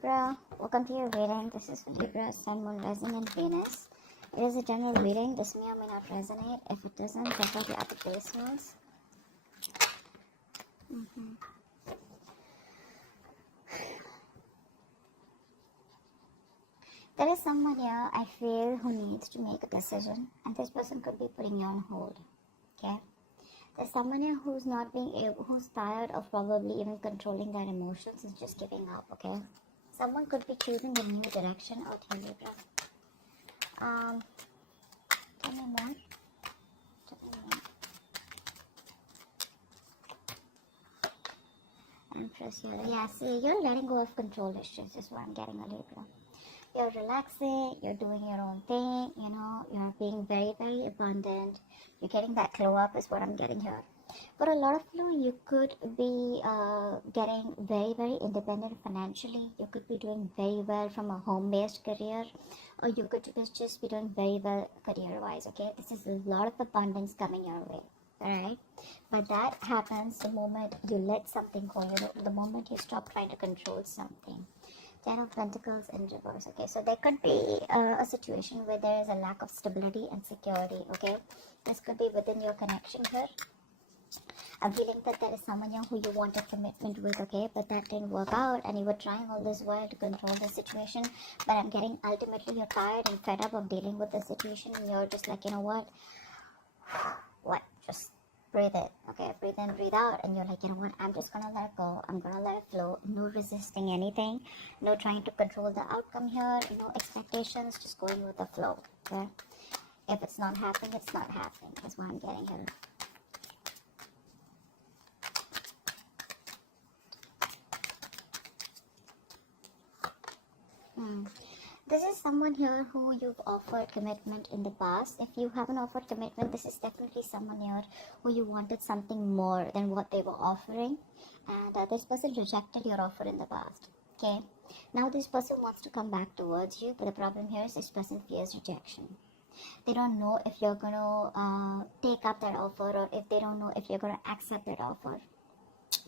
Libra, welcome to your reading. This is for Libra, Sun, Moon, Rising, and Venus. It is a general reading. This may or may not resonate. If it doesn't, check out the other placements. There is someone here, I feel, who needs to make a decision, and this person could be putting you on hold. Okay? There's someone here who's not being able, who's tired of probably even controlling their emotions and just giving up. Okay? Someone could be choosing a new direction out here, Libra. Tell me more. Tell me more. Empress here. Yeah, see, you're letting go of control issues, is what I'm getting, a Libra. You're relaxing, you're doing your own thing, you know, you're being very, very abundant. You're getting that glow up, is what I'm getting here. For a lot of you, you could be getting very, very independent financially. You could be doing very well from a home-based career, or you could just be doing very well career-wise, okay? This is a lot of abundance coming your way, alright? But that happens the moment you let something go, you know, the moment you stop trying to control something. Ten of Pentacles in reverse, okay? So there could be a situation where there is a lack of stability and security, okay? This could be within your connection here. I'm feeling that there is someone here who you wanted commitment with, okay, but that didn't work out, and you were trying all this while to control the situation, but I'm getting ultimately you're tired and fed up of dealing with the situation, and you're just like, you know what, just breathe it, okay, breathe in, breathe out, and you're like, you know what, I'm just gonna let it go, I'm gonna let it flow, no resisting anything, no trying to control the outcome here, no expectations, just going with the flow, okay? If it's not happening, it's not happening, that's what I'm getting here. This is someone here who you've offered commitment in the past. If you haven't offered commitment, this is definitely someone here who you wanted something more than what they were offering. And this person rejected your offer in the past. Okay. Now this person wants to come back towards you. But the problem here is this person fears rejection. They don't know if you're going to take up that offer, or if they don't know if you're going to accept that offer.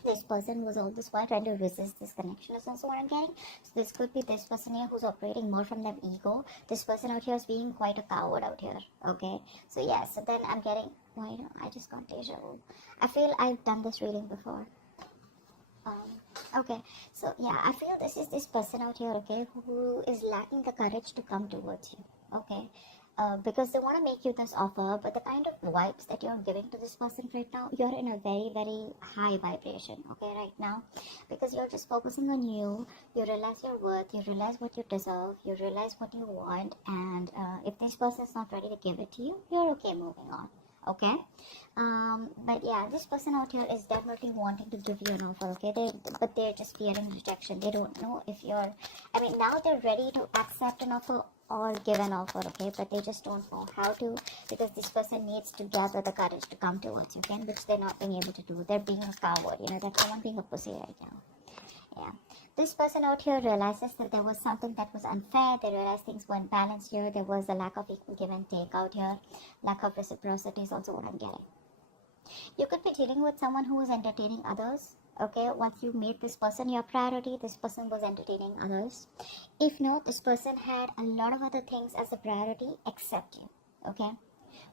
This person was all this while trying to resist this connection, is also what I'm getting. So this could be this person here who's operating more from their ego. This person out here is being quite a coward out here, okay? So yeah, so then I'm getting, I just got deja vu. I feel I've done this reading before. Okay, so yeah, I feel this is this person out here, okay, who is lacking the courage to come towards you, okay? Because they want to make you this offer, but the kind of vibes that you're giving to this person right now, you're in a very, very high vibration, okay, right now, because you're just focusing on you. You realize your worth, you realize what you deserve, you realize what you want, and if this person is not ready to give it to you, you're okay moving on, okay? But yeah, this person out here is definitely wanting to give you an offer, okay? But they're just fearing rejection. They don't know if you're, now they're ready to accept an offer or give an offer, okay, but they just don't know how to, because this person needs to gather the courage to come towards you, okay, which they're not being able to do. They're being a coward, you know, they're someone being a pussy right now. Yeah, this person out here realizes that there was something that was unfair. They realized things weren't balanced here. There was a lack of equal give and take out here. Lack of reciprocity is also what I'm getting. You could be dealing with someone who is entertaining others. Okay, once you made this person your priority, this person was entertaining others. If not, this person had a lot of other things as a priority except you. Okay,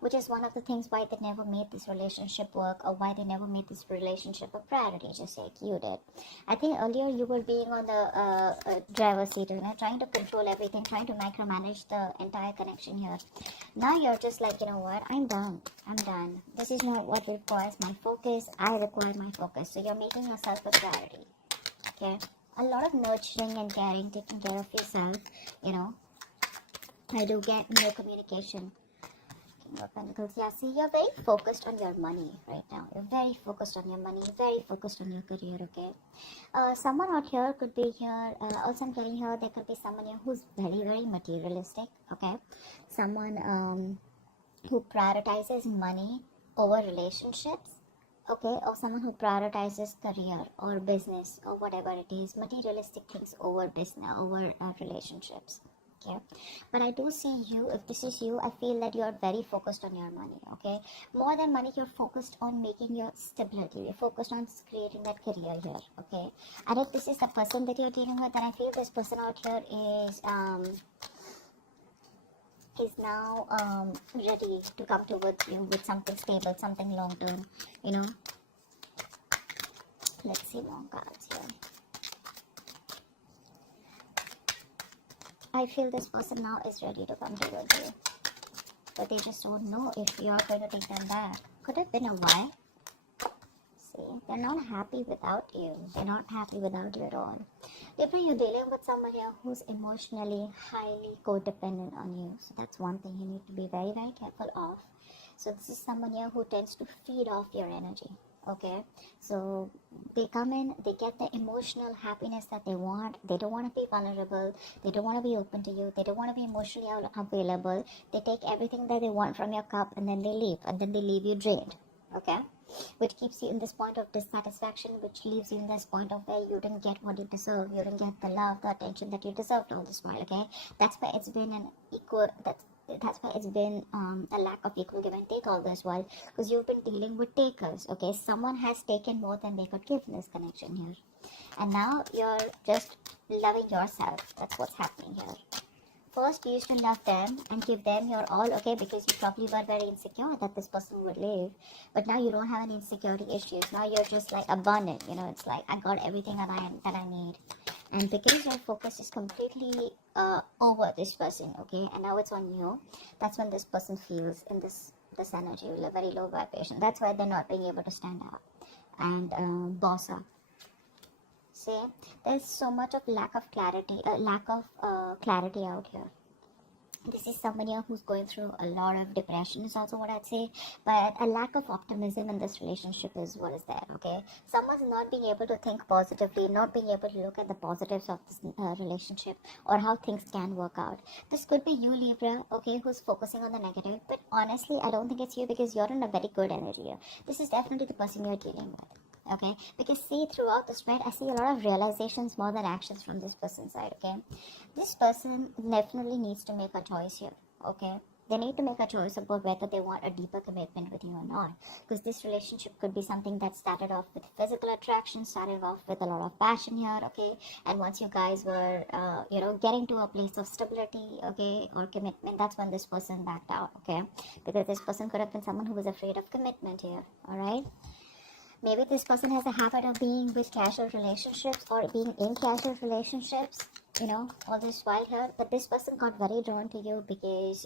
which is one of the things why they never made this relationship work, or why they never made this relationship a priority, just like you did. I think earlier you were being on the driver's seat, you know, trying to control everything, trying to micromanage the entire connection here. Now you're just like, you know what, I'm done. This is not what requires my focus. I require my focus. So you're making yourself a priority, okay? A lot of nurturing and caring, taking care of yourself, you know. I do get no communication. Pentacles. Yeah, see, you're very focused on your money right now. You're very focused on your money, very focused on your career, okay? Someone out here could be here, also I'm getting here, there could be someone here who's very, very materialistic, okay? Someone who prioritizes money over relationships, okay? Or someone who prioritizes career or business or whatever it is, materialistic things over business, over relationships. Okay, but I do see you, if this is you, I feel that you're very focused on your money. Okay, more than money, you're focused on making your stability, you're focused on creating that career here. Okay, and if this is the person that you're dealing with, then I feel this person out here is now ready to come towards you with something stable, something long term, you know. Let's see more cards here. I feel this person now is ready to come towards you, but they just don't know if you're going to take them back. Could have been a while. See, they're not happy without you. They're not happy without you at all. Libra, you're dealing with someone here who's emotionally highly codependent on you. So that's one thing you need to be very, very careful of. So this is someone here who tends to feed off your energy. Okay, so they come in, they get the emotional happiness that they want. They don't want to be vulnerable, they don't want to be open to you, they don't want to be emotionally available. They take everything that they want from your cup and then they leave, and then they leave you drained. Okay, which keeps you in this point of dissatisfaction, which leaves you in this point of where you didn't get what you deserve, you didn't get the love, the attention that you deserved all this while. Okay, that's why it's been an equal, that's why it's been a lack of equal give and take all this while, because you've been dealing with takers. Okay, someone has taken more than they could give in this connection here, and now you're just loving yourself. That's what's happening here. First, you used to love them and give them your all, okay, because you probably were very insecure that this person would leave. But now you don't have any insecurity issues. Now you're just like abundant, you know. It's like, I got everything that I need. And because your focus is completely over this person, okay, and now it's on you, that's when this person feels in this energy, a very low vibration. That's why they're not being able to stand up and boss up. See, there's so much of lack of clarity out here. This is somebody who's going through a lot of depression is also what I'd say, but a lack of optimism in this relationship is what is there. Okay, someone's not being able to think positively, not being able to look at the positives of this relationship or how things can work out. This could be you, Libra, okay, who's focusing on the negative, but honestly I don't think it's you, because you're in a very good energy here. This is definitely the person you're dealing with. Okay, because see, throughout the spread I see a lot of realizations more than actions from this person's side. Okay, this person definitely needs to make a choice here. Okay, they need to make a choice about whether they want a deeper commitment with you or not, because this relationship could be something that started off with physical attraction, started off with a lot of passion here. Okay, and once you guys were getting to a place of stability, okay, or commitment, that's when this person backed out. Okay, because this person could have been someone who was afraid of commitment here. All right, maybe this person has a habit of being with casual relationships or being in casual relationships, all this while here. But this person got very drawn to you because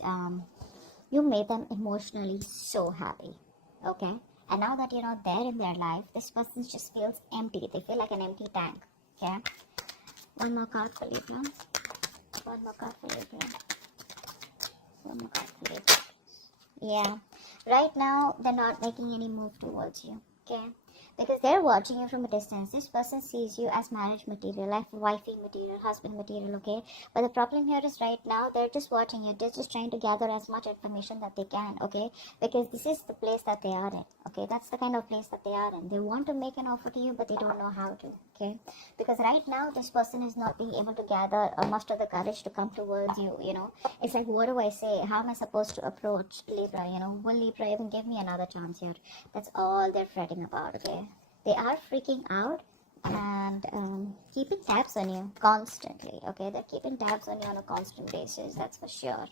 you made them emotionally so happy. Okay? And now that you're not there in their life, this person just feels empty. They feel like an empty tank. Okay? One more card for Libra. One more card for Libra. One more card for Libra. Yeah. Right now, they're not making any move towards you. Okay, because they're watching you from a distance. This person sees you as marriage material, like wifey material, husband material. Okay, but the problem here is right now they're just watching you. They're just trying to gather as much information that they can. Okay, because this is the place that they are in. Okay, that's the kind of place that they are in. They want to make an offer to you, but they don't know how to. Okay, because right now this person is not being able to gather or muster the courage to come towards you. It's like, what do I say? How am I supposed to approach Libra? Will Libra even give me another chance here? That's all they're fretting about. Okay, they are freaking out and keeping tabs on you constantly. Okay, they're keeping tabs on you on a constant basis, that's for sure.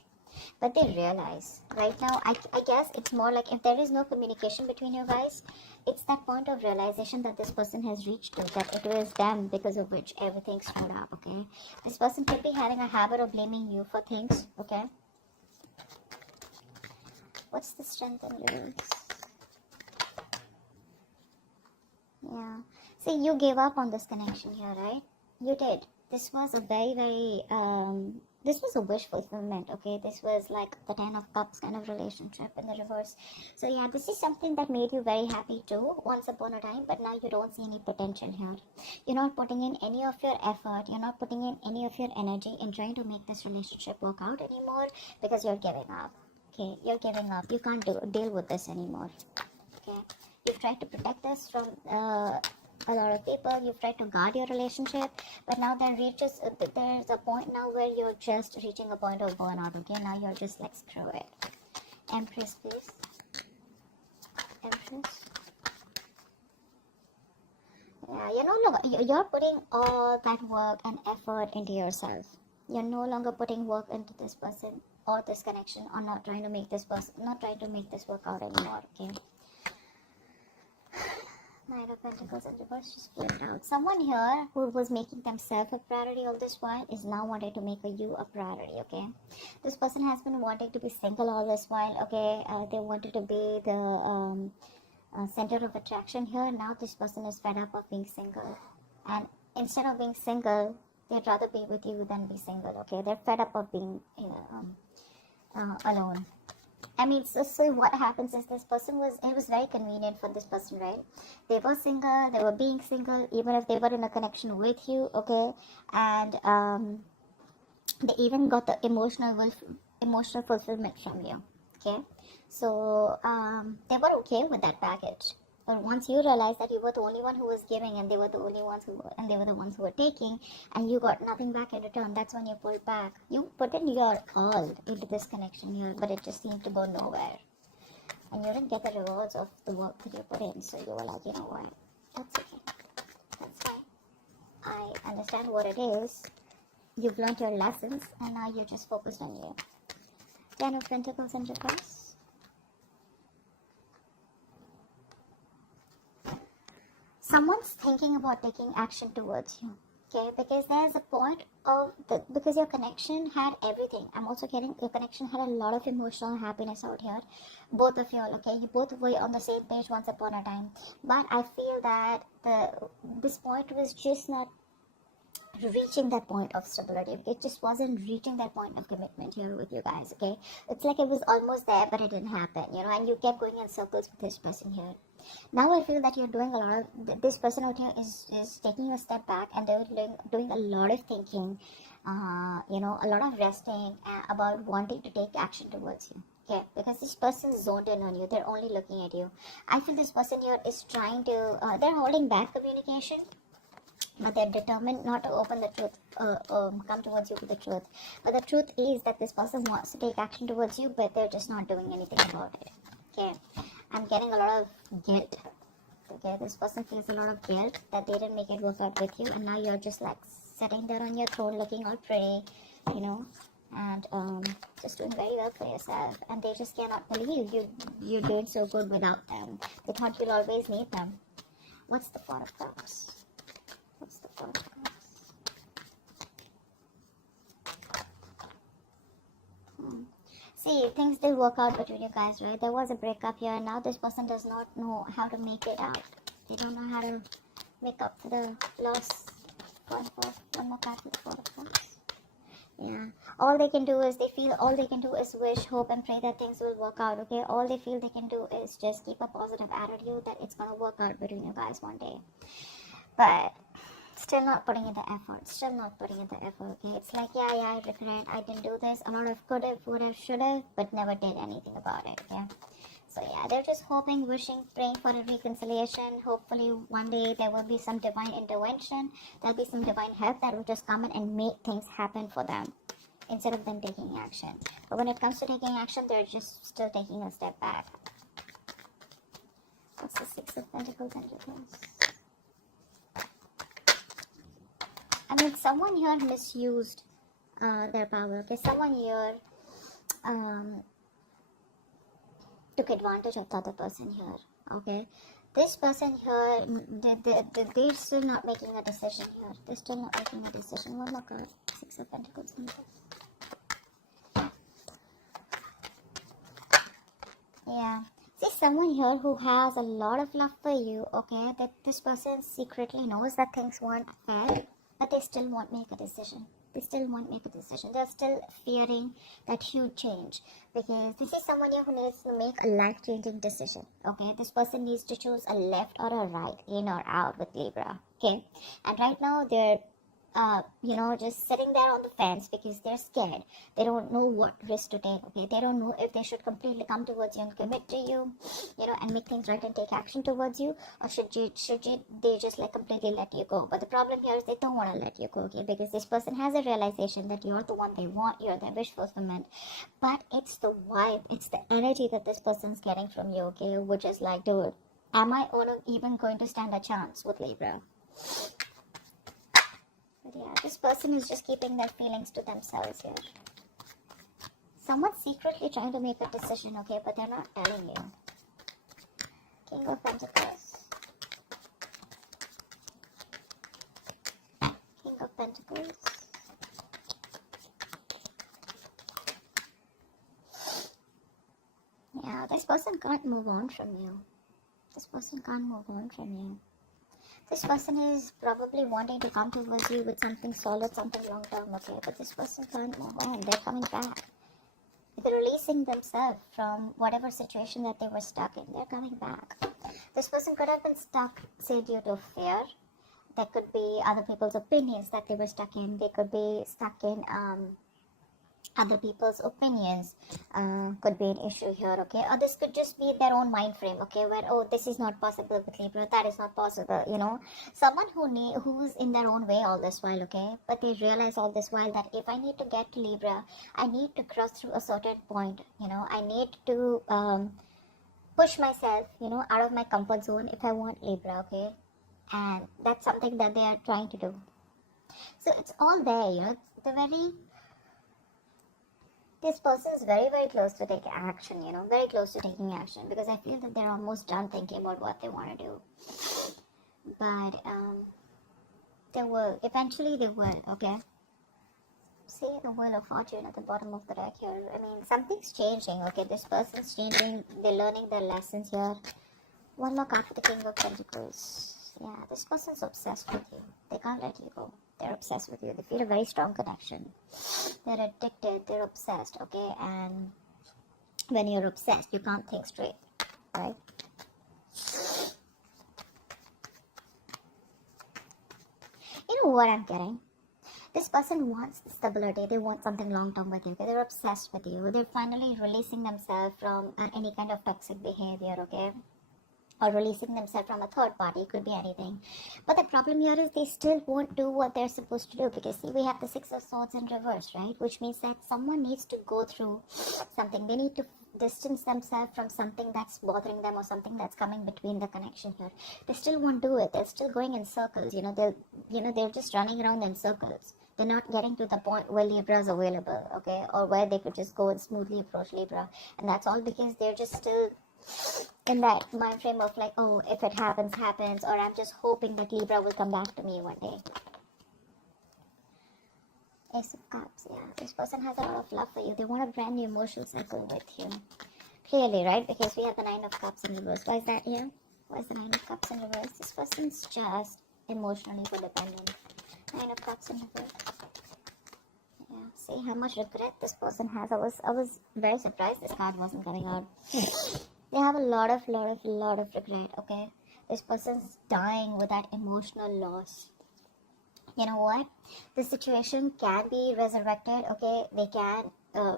But they realize right now, I guess it's more like, if there is no communication between you guys, it's that point of realization that this person has reached to, that it was them because of which everything screwed up. Okay, this person could be having a habit of blaming you for things. Okay, what's the strength and lyrics? Yeah. See, you gave up on this connection here, right? You did. This was a very, this was a wish fulfillment, okay? This was like the 10 of Cups kind of relationship in the reverse. So yeah, this is something that made you very happy too, once upon a time, but now you don't see any potential here. You're not putting in any of your effort, you're not putting in any of your energy in trying to make this relationship work out anymore, because you're giving up, okay? You're giving up. You can't deal with this anymore, okay? You've tried to protect us from a lot of people. You've tried to guard your relationship, but now there's a point now where you're just reaching a point of burnout. Okay, now you're just like, screw it. Empress, please. Empress. Yeah, you're putting all that work and effort into yourself. You're no longer putting work into this person or this connection, or not trying to make this work out anymore. Okay. Knight of Pentacles and reverse, just pull it out. Someone here who was making themselves a priority all this while is now wanting to make you a priority, okay? This person has been wanting to be single all this while, okay? They wanted to be the center of attraction here. Now this person is fed up of being single. And instead of being single, they'd rather be with you than be single, okay? They're fed up of being alone. I mean, so what happens is it was very convenient for this person, right? They were single, they were being single, even if they were in a connection with you, okay? And they even got the emotional fulfillment from you, okay? So they were okay with that package. But once you realize that you were the only one who was giving, and they were the ones who were taking, and you got nothing back in return, that's when you pulled back. You put in your all into this connection here, but it just seemed to go nowhere. And you didn't get the rewards of the work that you put in, so you were like, you know what, that's okay. That's fine. I understand what it is. You've learned your lessons, and now you're just focused on you. Ten of Pentacles and reverse. Someone's thinking about taking action towards you, okay? Because there's a point of because your connection had everything. I'm also getting your connection had a lot of emotional happiness out here. Both of you, okay? You both were on the same page once upon a time. But I feel that this point was just not reaching that point of stability. It just wasn't reaching that point of commitment here with you guys, okay? It's like it was almost there, but it didn't happen, and you kept going in circles with this person here. Now I feel that you're doing a lot of, this person out here is taking a step back, and they're doing a lot of thinking, a lot of resting about wanting to take action towards you. Okay, because this person is zoned in on you. They're only looking at you. I feel this person here is trying to, they're holding back communication, but they're determined not to open the truth, come towards you with the truth. But the truth is that this person wants to take action towards you, but they're just not doing anything about it. Okay, I'm getting a lot of guilt. Okay, this person feels a lot of guilt that they didn't make it work out with you, and now you're just like sitting there on your throne looking all pretty, and just doing very well for yourself, and they just cannot believe you're doing so good without them. They thought you'll always need them. What's the Four of Cups? What's the Four of Cups? See, things did work out between you guys, right? There was a breakup here, and now this person does not know how to make it out. They don't know how to make up for the loss. One more card with Four of Cups. Yeah. All they can do is wish, hope, and pray that things will work out, okay? All they feel they can do is just keep a positive attitude that it's going to work out between you guys one day. But still not putting in the effort, okay? It's like, yeah, I regret, I didn't do this. A lot of could have, would have, should have, but never did anything about it, okay? So yeah, they're just hoping, wishing, praying for a reconciliation. Hopefully one day there will be some divine intervention. There'll be some divine help that will just come in and make things happen for them instead of them taking action. But when it comes to taking action, they're just still taking a step back. What's the Six of Pentacles and reverse? I mean, someone here misused their power, okay? Someone here took advantage of the other person here, okay? This person here, they're still not making a decision here. They're still not making a decision. One more card. Six of Pentacles. Yeah. See, someone here who has a lot of love for you, okay? That this person secretly knows that things weren't fair, but they still won't make a decision. They're still fearing that huge change, because this is someone here who needs to make a life-changing decision, okay? This person needs to choose a left or a right, in or out with Libra, okay? And right now they're just sitting there on the fence because they're scared. They don't know what risk to take, okay? They don't know if they should completely come towards you and commit to you, and make things right and take action towards you, or they just like completely let you go. But the problem here is they don't want to let you go, okay? Because this person has a realization that you're the one they want, you're their wish fulfillment. But it's the vibe, it's the energy that this person's getting from you, okay? Which is like, dude, am I even going to stand a chance with Libra? But yeah, this person is just keeping their feelings to themselves here. Someone's secretly trying to make a decision, okay, but they're not telling you. King of Pentacles. King of Pentacles. Yeah, this person can't move on from you. This person can't move on from you. This person is probably wanting to come towards you with something solid, something long term, okay? But this person can't move on. They're coming back. They're releasing themselves from whatever situation that they were stuck in. They're coming back. This person could have been stuck, say, due to fear. There could be other people's opinions that they were stuck in. They could be stuck in other people's opinions. Could be an issue here, okay? Or this could just be their own mind frame, okay? Where, oh, this is not possible with Libra, that is not possible, someone who's in their own way all this while, okay? But they realize all this while that if I need to get to Libra, I need to cross through a certain point, I need to push myself, out of my comfort zone if I want Libra, okay? And that's something that they are trying to do. So it's all there, this person is very, very close to taking action, very close to taking action, because I feel that they're almost done thinking about what they want to do. But eventually they will, okay? See the Wheel of Fortune at the bottom of the deck here. I mean, something's changing, okay? This person's changing, they're learning their lessons here. One more card for the King of Pentacles. Yeah, this person's obsessed with you. They can't let you go. They're obsessed with you. They feel a very strong connection. They're addicted. They're obsessed, okay? And when you're obsessed, you can't think straight, right? You know what I'm getting? This person wants stability. They want something long-term with you. Okay? They're obsessed with you. They're finally releasing themselves from any kind of toxic behavior, okay? Or releasing themselves from a third party, could be anything. But the problem here is they still won't do what they're supposed to do, because see, we have the Six of Swords in reverse, right? Which means that someone needs to go through something. They need to distance themselves from something that's bothering them or something that's coming between the connection here. They still won't do it. They're still going in circles, they're just running around in circles. They're not getting to the point where Libra is available, okay? Or where they could just go and smoothly approach Libra. And that's all because they're just still in that mind frame of like, oh, if it happens, happens, or I'm just hoping that Libra will come back to me one day. Ace of Cups, yeah. This person has a lot of love for you. They want a brand new emotional cycle with you. Clearly, right? Because we have the Nine of Cups in reverse. Why is that here? Why is the Nine of Cups in reverse? This person's just emotionally codependent. Nine of Cups in reverse. Yeah, see how much regret this person has. I was very surprised this card wasn't coming out. They have a lot of regret, okay? This person's dying with that emotional loss. You know what? The situation can be resurrected, okay? They can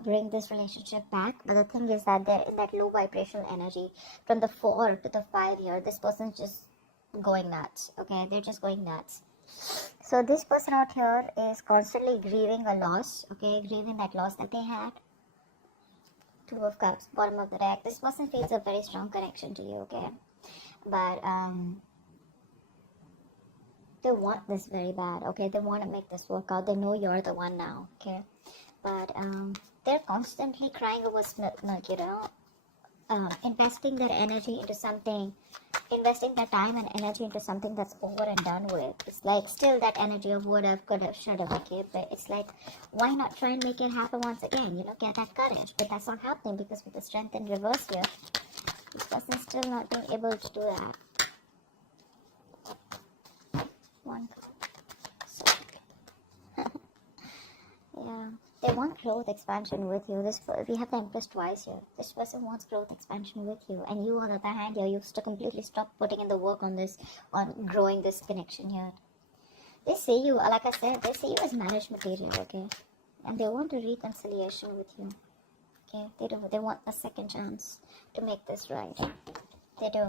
bring this relationship back. But the thing is that they're in that low vibrational energy. From the 4 to the 5 here, this person's just going nuts, okay? They're just going nuts. So this person out here is constantly grieving a loss, okay? Grieving that loss that they had. Two of Cups, bottom of the deck. This person feels a very strong connection to you, okay? But they want this very bad, okay? They want to make this work out. They know you're the one now, okay? But they're constantly crying over spilt milk, investing their energy into something, investing their time and energy into something that's over and done with. It's like still that energy of would have, could have, should have, okay? But it's like, why not try and make it happen once again, get that courage? But that's not happening because with the Strength in reverse here, this person's still not being able to do that. One. Yeah. They want growth expansion with you. We have the Empress twice here. This person wants growth expansion with you, and you on the other hand, you used to completely stop putting in the work on growing this connection here. They see you, like I said, they see you as marriage material, okay? And they want a reconciliation with you, okay? They do. They want a second chance to make this right. They do.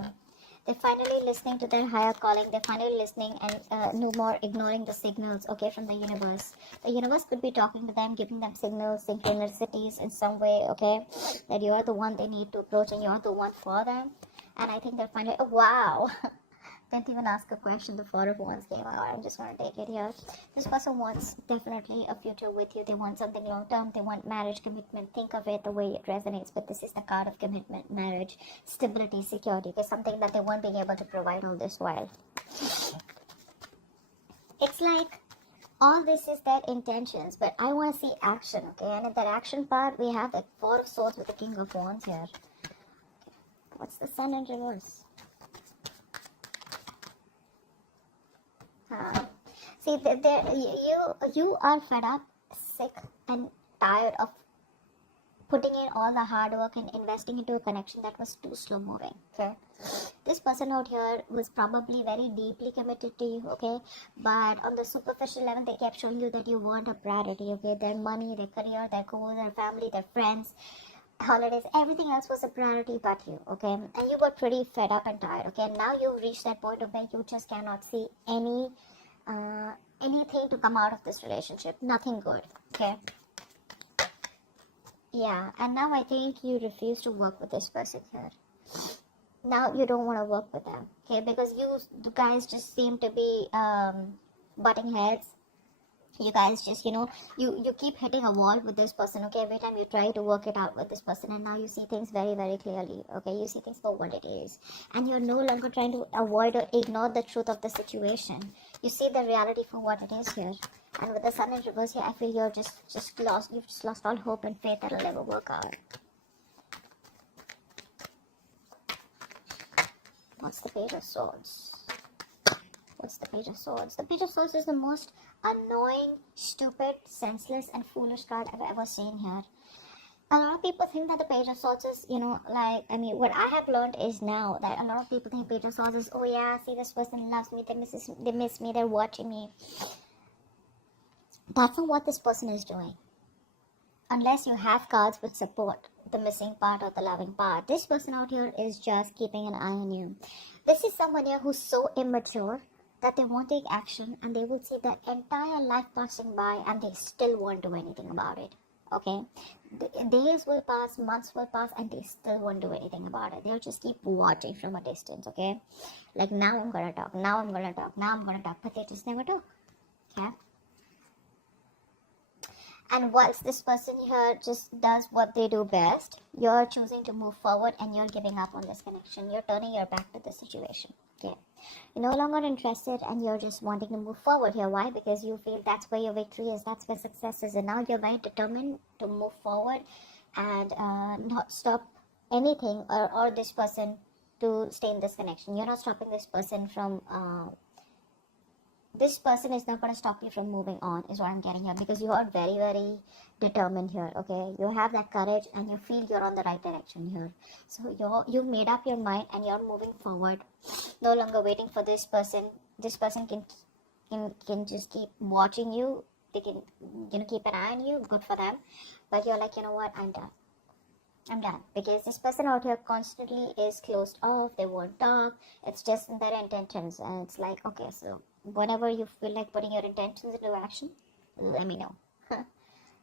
They're finally listening to their higher calling. They're finally listening and no more ignoring the signals, okay, from the universe. The universe could be talking to them, giving them signals, synchronicities in some way, okay, that you're the one they need to approach and you're the one for them. And I think they're finally, oh, wow. Didn't even ask a question. The Four of Wands came out. I'm just going to take it here. This person wants definitely a future with you. They want something long term. They want marriage, commitment. Think of it the way it resonates. But this is the card of commitment, marriage, stability, security. It's something that they weren't being able to provide all this while. It's like all this is their intentions, but I want to see action, okay? And in that action part, we have the Four of Swords with the King of Wands here. What's the Sun in reverse? See, you are fed up, sick, and tired of putting in all the hard work and investing into a connection that was too slow moving, okay? This person out here was probably very deeply committed to you, okay? But on the superficial level, they kept showing you that you weren't a priority, okay? Their money, their career, their goals, their family, their friends, holidays, everything else was a priority but you, okay? And you were pretty fed up and tired, okay? Now you've reached that point of where you just cannot see anything to come out of this relationship. Nothing good, okay? Yeah, and now I think you refuse to work with this person here. Now you don't want to work with them, okay? Because you guys just seem to be butting heads. You guys just, you keep hitting a wall with this person, okay? Every time you try to work it out with this person, and now you see things very, very clearly, okay? You see things for what it is, and you're no longer trying to avoid or ignore the truth of the situation. You see the reality for what it is here. And with the Sun in reverse here, I feel you've just lost all hope and faith that it'll ever work out. What's the Page of Swords? What's the Page of Swords? The Page of Swords is the most annoying, stupid, senseless, and foolish card I've ever seen here. A lot of people think that the Page of Swords is, what I have learned is now that a lot of people think Page of Swords is, oh yeah, see, this person loves me, they miss me, they're watching me. That's not what this person is doing. Unless you have cards which support the missing part or the loving part. This person out here is just keeping an eye on you. This is someone here who's so immature that they won't take action, and they will see their entire life passing by and they still won't do anything about it, okay? Days will pass, months will pass, and they still won't do anything about it. They'll just keep watching from a distance, okay? Like, now I'm gonna talk, now I'm gonna talk, now I'm gonna talk, but they just never talk, okay? And once this person here just does what they do best, you're choosing to move forward and you're giving up on this connection. You're turning your back to the situation. Okay. You're no longer interested and you're just wanting to move forward here. Why? Because you feel that's where your victory is, that's where success is. And now you're very determined to move forward and not stop anything or this person to stay in this connection. You're not stopping this person from... this person is not going to stop you from moving on, is what I'm getting here, because you are very, very determined here, okay? You have that courage and you feel you're on the right direction here. So you've made up your mind and you're moving forward, no longer waiting for this person. This person can just keep watching you. They can, keep an eye on you. Good for them. But you're like, you know what? I'm done. I'm done, because this person out here constantly is closed off. They won't talk. It's just in their intentions, and it's like, okay, so whenever you feel like putting your intentions into action, let me know.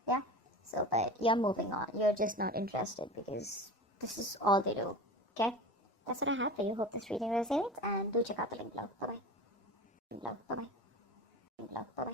Yeah, so but you're moving on. You're just not interested because this is all they do. Okay, that's what I have for you. Hope this reading resonates, and do check out the link below. Bye bye. Bye bye. Bye bye.